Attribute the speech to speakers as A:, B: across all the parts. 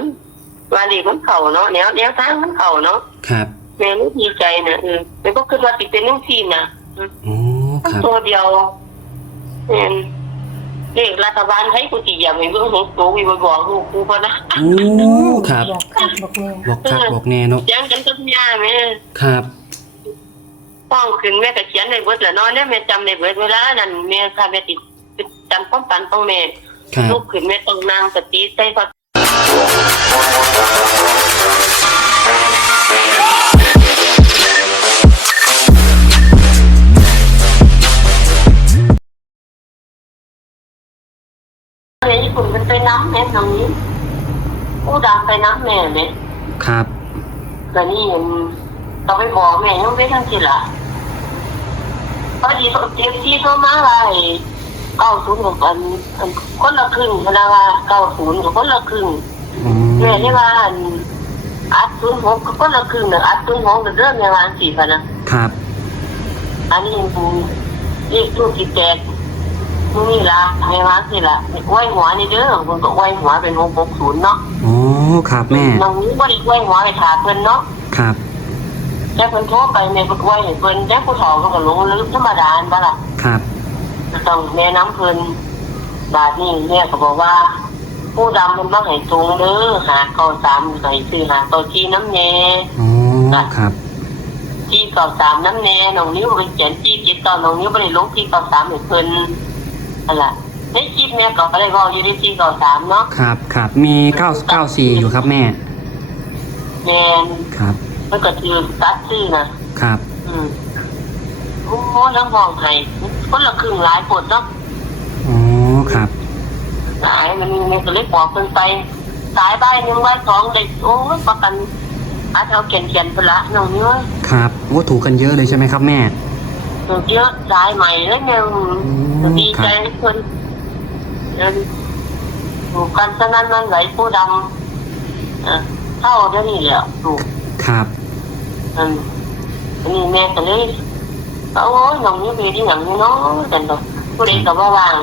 A: มันว่าเด็กมันเข่าเนาะแนวแนวทางมันเข่าเนาะ
B: ครับ
A: แม่รู้ดีใจนะเออแต่ก็คือว่าติเป็นน้องซีนะอืม
B: โอ้ครับ
A: ตัวเดียวเห็นเด็กรัฐบาลให้กูตีอย่าไปเบิ่งของตัววิบบอกลูกกูพอนะ
B: โอ้ครับ
C: บอกคักบอกแม่
B: บอกคักบอกแน่เนาะ
A: ยังกันกับย่าแม่
B: ครับ
A: ป้องขึ้นแม่ก็เขียนในเบิดละเนาะเนี่ยแม่จำในเบิดเวลานั้นแม่ค่ะแม่ติดจำความฝันของแม่
B: ครับ
A: ลูกขึ้นแม่ต้องนั่งสติใส่พอแม่ ญี่ปุ่นมันไปน้ำแม่ตรงนี้ผู้ดำไปน้ำแม่เนี่ย
B: ครับ
A: แต่นี่ยังต้องไปบอกแม่ยังไม่ทั้งทีละพอดีเขาเจ็บที่เขามาว่าเก้าศูนย์กับอันอันคนละครึ่งพนาว่าเก้าศูนย์กับคนละครึ่ง
B: อ๋อ
A: แม่นี่ว่าอันอัดศูนย์หกกับคนละครึ่งเนอะอัดศูนย์หกกับเริ่มในวันสี่พันนะครับ อันนี้ยังดูเรียกตู้กี่แตกมึงนี่ละในวันสี่ละไว้หัวนี่เด้อมึงก็ไว้หัวเป็นหกหกศูนย์เนาะ
B: อ๋อครับแม่
A: น้องนี้ว่าได้ไว้หัวไปถาเพิ่นเนาะ
B: ครับ
A: แต่เพิ่นโทรไปแม่ก็ไว้ให้เพิ่นแต่ผู้เฒ่าเพิ่นก็ลงลึกธรรมดาอันบ่ล่ะ
B: ครับ
A: ก็ต้องแนะนํเพิ่นบาดนี้แม่ก็บอกว่า ผู้ดำเพิ่นบ่ให้ตรงเด้อหาเก้าสามให้ซื้อหาเก้าที่น้ำแน่
B: อ๋อครับ
A: ที่เก้าสามน้ำแน่น้องนิ้วไปเขียนที่คิดตอนน้องนิ้วบ่ได้ลงที่เก้าสามให้เพิ่นนั่นล่ะในคลิปแม่ก็บ่ได้เว้าอยู่ในที่เก้าสามเนาะ
B: ครับครับมีเก้าเก้าสี่อยู่ครับแม่
A: แม่น
B: ครับ
A: มันก็คือตัดซื้อนะครับ อืมโอ้แล้วมองให้คนละครึ่งหลายปวดเนาะ
B: อ๋อครับ
A: หายมันมันก็เลยบอกเพิ่นไป สายใบายหนึ่งใบายสองเด็กโอ้ยประกันอาจจะเอาเขียนเขียนๆไปละน้องเนื้อ
B: ครับโอ้ถูกกันเยอะเลยใช่ไหมครับแม่
A: ถูกเยอะสายใหม่แล้วยัง
B: ม
A: ดีใจเพิ่นเดินถูกกันฉะนั้นมันไหลผู้ดำอะเท่าเดี๋ยวนี้แหละถูก
B: ครับ
A: อืมอันนี้แม่ก็เลยเอาโอ้ยน้องนี้ไปที่หนังนี่เนาะแต่ดอกผู้ใดก็บ่ว่าง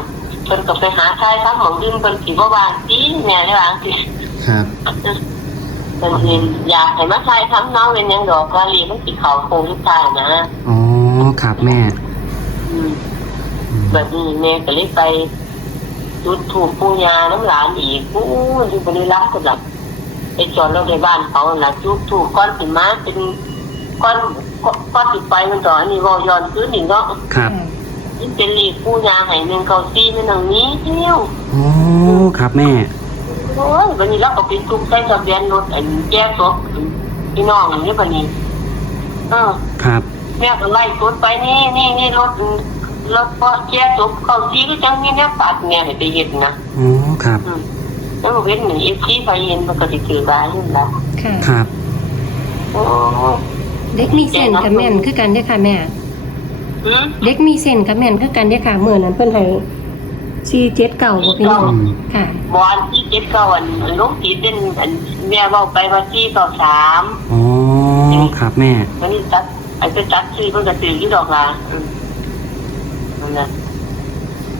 A: เพิ่นก็ไปหาชายทำหมองดินเพิ่นสิบ่ว่างสิแม่ได้ว่างสิ
B: ครับ
A: เป็นทีอยากให้มาทายทำน้องเป็นหยังดอกว่าลีมันสิเขาโคงทุกทายนะ
B: อ๋อ ครับแม่
A: อืม
B: อืม
A: แบบนี้แม่ก็เลยไปจุดถูกปูยาน้ำหลานอีกปูอยู่บริรักษ์สำหรับไปจอดรถในบ้านเขาน่ะจุดถูกก้อนสิมาเป็นก้อนก้อนติดไปมันต่ออันนี้วอย้อนคืนอีกเนาะ
B: ครับ
A: นี่เป็นลีกปูยาให้หนึ่งเกาซีมันหนึ่งนี้เที่ยว
B: อ๋อครับแม่
A: โอ้ยวันนี้เราก็ไปทุกใส่ทะเบียนรถอันแก้ศพพี่น้องอย่างนี้วันนี้เออ
B: ครับ
A: แม่ก็ไล่รถไปนี่นี่นี่รถรถพอแก้ศพเขาซีก็จังมีแนวปัดแม่ให้ไปเห็นนะ
B: อ๋อครับ
A: อืมแล้วมันเป็นหนึ่งเอฟซีไฟเย็นมันก็จะถือบ้านนี่ละ
C: ค่ะ
B: ครับ
A: โอ้
C: เด็กมีเส้นกับแม่นคือกันเด้อค่ะแม่
A: หืม
C: เด็กมีเส้นกับแม่นคือกันเด้อค่ะเมื่อนั้นเพิ่นให้ซีเจ็ดเก่าบ่พี่น้อง
B: อืม
C: ค่ะ
A: บอลที่เจ็ดเก้าอันลูกตีเด่นอันแม่บอกไปว่าที่เก้าสาม
B: อ๋อครับแม่
A: วันนี้จัดไอ้ไปจัดซื้อมันก็ซื้อที่ดอกละอืมนั่นแหละ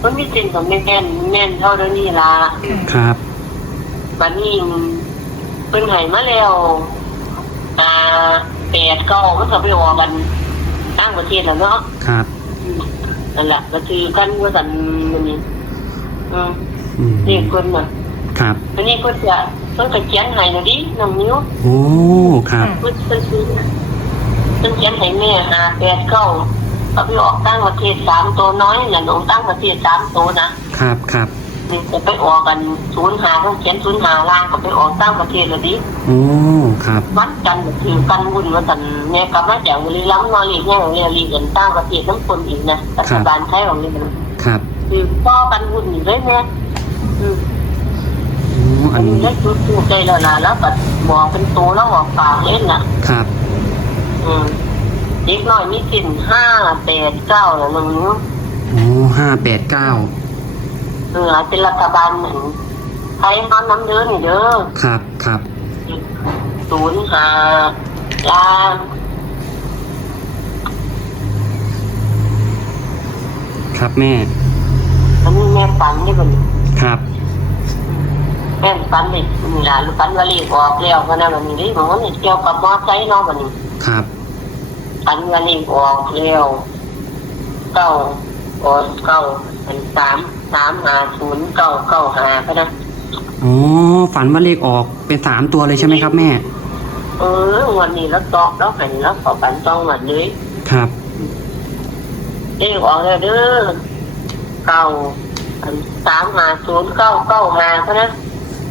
A: มันมีเส้นของแม่นแม่นเท่าเดี๋ยวนี้ละ
C: ค่ะ
B: ครับ
A: บันนี้เพิ่นให้มาแล้วอ่าแปดเก้ามันก็ไปออกกันตั้ง ประเทศแล้วเนาะ
B: ครับ
A: อืมนั่นแหละก็คือกันว่าสันมันนี่อืม
B: อืม
A: นี่เพิ่นน่ะ
B: ครับ
A: อันนี้เพิ่นจะเพิ่นก็เขียนให้แล้วดิน้องนิ้ว
B: โอ้ครับ
A: เพิ่นเพิ่นซื้อเพิ่นเขียนให้แม่หาแปดเก้าก็ไปออกตั้งประเทศสามตัวน้อยน่ะน้องตั้งประเทศสามตัวนะครับ
B: ครับ
A: นี่ จะไปออกกันศูนย์หาเขาเขียนศูนย์หาล่างก็ไปออกตั้งประเทศแล้วดิ
B: โอ้ครับ
A: วัดกันก็คือกันวุ่นว่าสันแม่กลับมาจากบุรีรัมย์นอนอีกแง่ของเรียรีกันตั้งประเทศน้ำคนอีกนะรัฐบาลไทยของนี่มัน
B: ครับ
A: คือพ่อกันวุ่นอยู่เลยแม่อืม
B: โอ้อั
A: อั
B: น
A: นนี้
B: นี้
A: ได้จุดถูกใจแล้วนะแล้วก็บอกเป็นโตแล้วบอกปากเล่นน่ะ
B: ครับ
A: อืมเด็กน้อยมีสินห้าแปดเก้าแล้วนึง
B: โอ้ห้าแปดเก้า
A: เออเป็นรัฐบาลหนึ่งไทยมันน้ำเด้อนี่เด้อ
B: ครับครับ
A: ศูนย์ห้าล้าน
B: ครับแม่
A: อันนี้แม่ฝันได้บ่นี่
B: ครับ
A: แม่นฝันเด็กนี่ล่ะฝันว่าเลขออกแล้วเพราะนั้นมันนี่นี่มันนี่เกี่ยวกับมอไซค์เนาะมันนี่
B: ครับ
A: ฝันว่าเลขออกแล้วเก้าออกเก้าอันสาม สามห้าศูนย์เก้าเก้าห้าเพราะนั้น
B: อ๋อฝันว่าเลขออกเป็นสามตัวเลยใช่ไหมครับแม่
A: เออวันนี้แล้วตอกแล้วหันแล้วขอฝันต้องวันเลย
B: ครับ
A: เลขออกแล้วเด้อเก้าอันสามห้าศูนย์เก้าเก้าห้าเพราะนั้น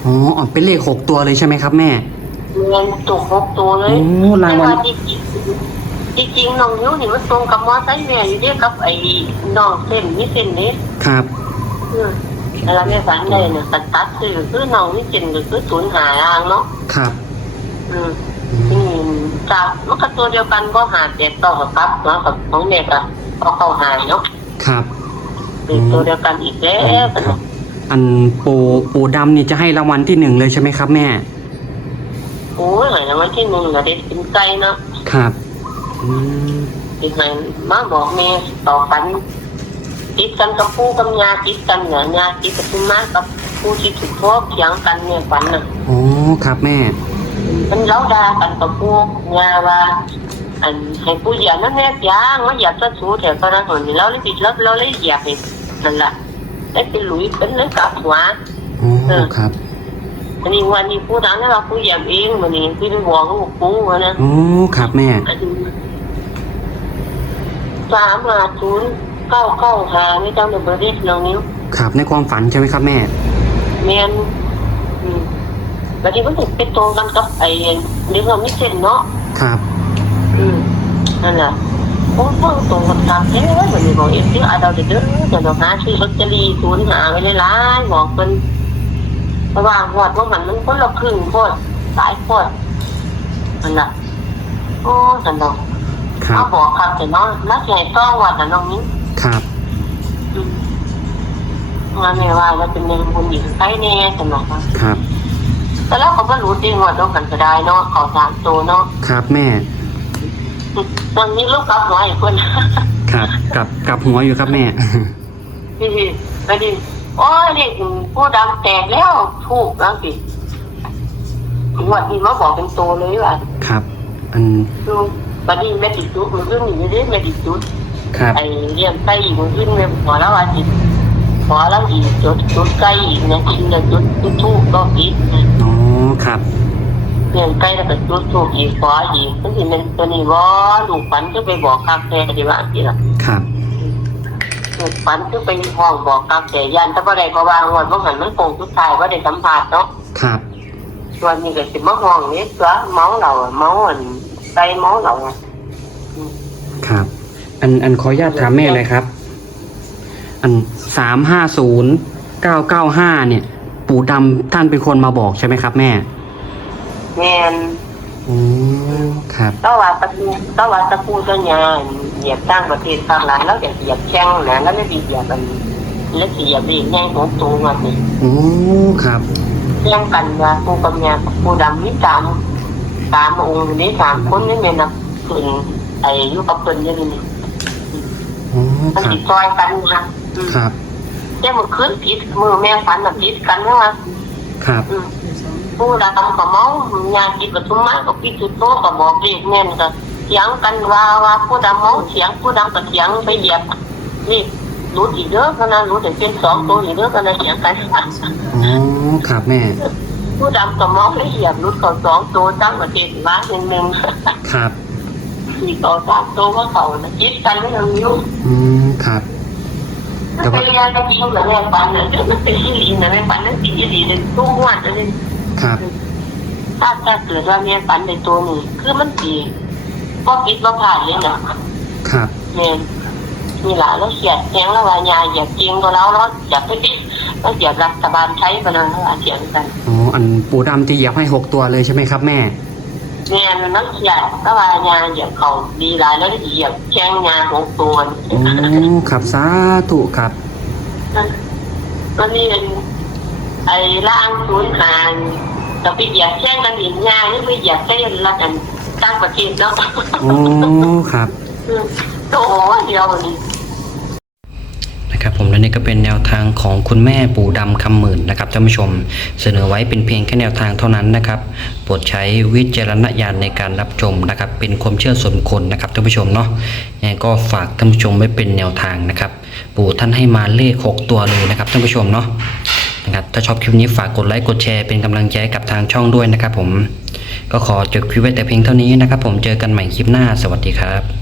B: อ๋อออกเป็นเลขหกตัวเลยใช่ไหมครับแม่
A: เงินตุกหกตัวเลย
B: โอ้รางวัล
A: แต่จริงๆจริงๆน้องนิ้วนี่มันตรงกับมอไซค์แม่อยู่เดียวกับไอ้น้องเส้นนี่เส้นนี้
B: ครับ
A: อืมแล้วแม่ฝันได้เนี่ยตัดตัดคือคือน้องนี่เส้นก็คือศูนย์หาล่างเนาะ
B: ครับ
A: อืม
B: อื
A: อื
B: ม
A: มจากมันก็ตัวเดียวกันก็หาเจ็ดต่อกับปั๊บเนาะกับของเด็กอะก็เข้าหาเนาะ
B: ครับ
A: เป็นตัวเดียวกันอีกแล้ว
B: ครับอันปูปูดำนี่จะให้รางวัลที่หนึ่งเลยใช่ไหมครับแม่
A: โอ้ยหมายถึงวันที่หนึ่งนะเด็กกินไก่เนาะ
B: ครับอืม
A: ติดไหนมาบอกแม่ต่อฝัน ติดกันกับผู้กับยาติดกันเนี่ยยาติดกับคุณมากับผู้ที่ถูกทบเถียงกันเนี่ยฝันน่ะ
B: อ๋อครับแม่
A: มันเล้าดากันกับผู้ยาว่าอันให้ผู้เหยียบนั่นแน่ยางว่าเหยียบจะสูแถวตอนนั้นคนนี้เราเลยติดแล้วเราเลยเหยียบเห็นนั่นแหละได้เป็นหลุยเป็นเลยกลับหัว
B: อ๋อครับ
A: อันนี้วันนี้ผู้นั้นเราผู้เหยียบเองวันนี้ที่เป็นหัวของผู้นะ
B: อ๋อครับแม่
A: อันนี้สามห้าศูนย์ เก้าเก้าหาไม่ต้องเดบเบอร์ดิสน้องนิ้ว
B: ครับในความฝันใช่ไหมครับแม่
A: เมียนอืมบัดนี้มันถึงเป็นตรงกันกับไอ้เรื่องเราไม่เช่นเนาะ
B: ครับ
A: อืมนั่นแหละโอ้เพิ่งตรงกันตามแท้เหมือนบอกเอ็นที่อาดาวเด้อเดี๋ยวเราหาชื่อลอตเตอรี่ศูนย์หาไว้หลายๆบอกเป็นเพราะว่าหอดว่ามันมันคนละครึ่งโพดสายโพดนั่นแหละโอ้สันดอก
B: ครั
A: เขา
B: บ
A: บอกครับแต่น้องนักใหญ่ต้องวัดนะน้องนี้
B: ครับ
A: อืมมาแม่ว่าแล้วเป็นเรื่องบุญอีกใครแน่สนอกว่า
B: ครับ
A: แต่แล้วเขาก็รู้จริงว่าต้องกันก็ได้เนาะเขาสามตัวเนาะ
B: ครับแม่
A: ตอนนี้ลูกกลับหัวอีกคน
B: ครับกลับกลับหัวอยู่ครับแม่
A: พี่พี่ไปดิโอ้ยเด็กผู้ดำแตกแล้วถูกแล้วสิงวดนี้มาบอกเป็นตัวเลยว่า
B: ครับ อัน
A: ดูบัดนี้แม่ติดจุดมือขึ้นอยู่นี่แม่ติดจุด
B: ครับ
A: ไอ้เรียนใกล้อีกมือขึ้นแม่ขอแล้วว่าจิตขอแล้วอีกจุดจุดใกล้อีกนะกินแล้วจุดจุดทูกก็ปิด
B: อ๋อ ครับ
A: เรียนใกล้แล้วก็จุดทูกอีกขออีกก็สิเป็นตัวนี้ว่าลูกฝันก็ไปบอกคาแคดีว่าสิล่ะ
B: ครับ
A: ลูกฝันก็ไปห้องบอกคาแคยันถ้าบ่ได้ก็วางวันบ่หันมันโป่งสุดท้ายว่าได้สัมผัสเนาะ
B: ครับ
A: ส่วนนี้ก็สิมาห้องนี้ตัวเมาเราอะเมาอันไปเมาเรา อะ
B: ครับอันอันขออนุญาตถามแม่เลยครับ อันสามห้าศูนย์เก้าเก้าห้าเนี่ย ปู่ดำท่านเป็นคนมาบอกใช่ไหมครับ แม่
A: แม่น
B: อ๋อครับ
A: ก็ว่าตะกูก็ว่าตะกูตัวใหญ่เหยียบตั้งประเทศข้างหลังแล้วก็เหยียบแข้งนะแล้วไม่ได้เหยียบมันแล้วเหยียบอีกแง่ของตัวมันนี่
B: โอ้ครับ
A: เที่ยงกันว่าปูกับยาปูดำนี่สามสามองค์นี่สามคนนี่แม่นนะส่วนไอ้อยุกับเพิ่นนี่นี่
B: อ๋อ
A: มัน
B: ครับ
A: ติดซอยกันนะอืม
B: ครับ
A: แต่มันคืนผิดมือแม่ฝันน่ะผิดกันนะว่า
B: ครับ
A: อืมผู้ดำก็เมายากินปทุมมาก็พิจุดโตก็บอกเด็กแม่นก็เถียงกันว่าว่าผู้ดำเมาเถียงผู้ดำก็เถียงไปเหยียบนี่รู้อีกเด้อก็นะรู้แต่เป็นสองตัวอีกเด้อก็นะเถียงกัน
B: อ๋อ ครับแม่
A: ผู้ดำก็เมาไปเหยียบรู้เขาสองตัวตั้งประเทศว่าหนึ่งหนึ่ง
B: ครับ
A: ที่เขาสามตัวว่าเขานะคิดกันไม่รู้อยู่
B: อืมครับ แต่
A: ไป
B: ว่า
A: เรียนกันจริงเหรอแม่ปันเนี่ยมันเป็นที่ดีนะแม่ปันนั่นสิ่งที่ดีเลยตู้งวดเลย
B: ครับ
A: ถ้าถ้าเกิดว่าแม่ปันในตัวนี้คือมันดีก็คิดว่าผ่านเลยนะครับแม่มีหลานแล้วเสียดแทงแล้ววายาอย่าจริงก็แล้วแล้วอย่าไปติดแล้วอย่ารัฐบาลใช้ไปเลยแล้วเถียงกัน
B: อ๋ออันปู่ดำจะเหยียบให้หกตัวเลยใช่ไหมครับแม่
A: แม่มันนักเสียดแล้ววายาอย่าเขาดีหลายแล้วเหยียบแข้งงาของตัว
B: โอ้ครับสาธุครับ
A: มันนี่ไอ้ร่างศูนย์หางจะไปเหยียบแข้งกันอีกงานนี่ไปเหยียบแค่ละกันตั้งประเทศเนาะ
B: โอ้ครับ
A: โอ้เดียวนี่
B: นะครับผมและนี่ก็เป็นแนวทางของคุณแม่ปู่ดำคำหมื่นนะครับท่านผู้ชม เสนอไว้เป็นเพียงแค่แนวทางเท่านั้นนะครับ โปรดใช้วิจารณญาณในการรับชมนะครับ เป็นความเชื่อส่วนบุคคลนะครับท่านผู้ชมเนาะยังก็ฝากท่านผู้ชมไว้เป็นแนวทางนะครับ ปู่ท่านให้มาเลข 6 ตัวเลยนะครับท่านผู้ชมเนาะนะครับถ้าชอบคลิปนี้ฝากกดไลค์กดแชร์เป็นกำลังใจกับทางช่องด้วยนะครับผมก็ขอจบคลิปไว้แต่เพียงเท่านี้นะครับ ผมเจอกันใหม่คลิปหน้าสวัสดีครับ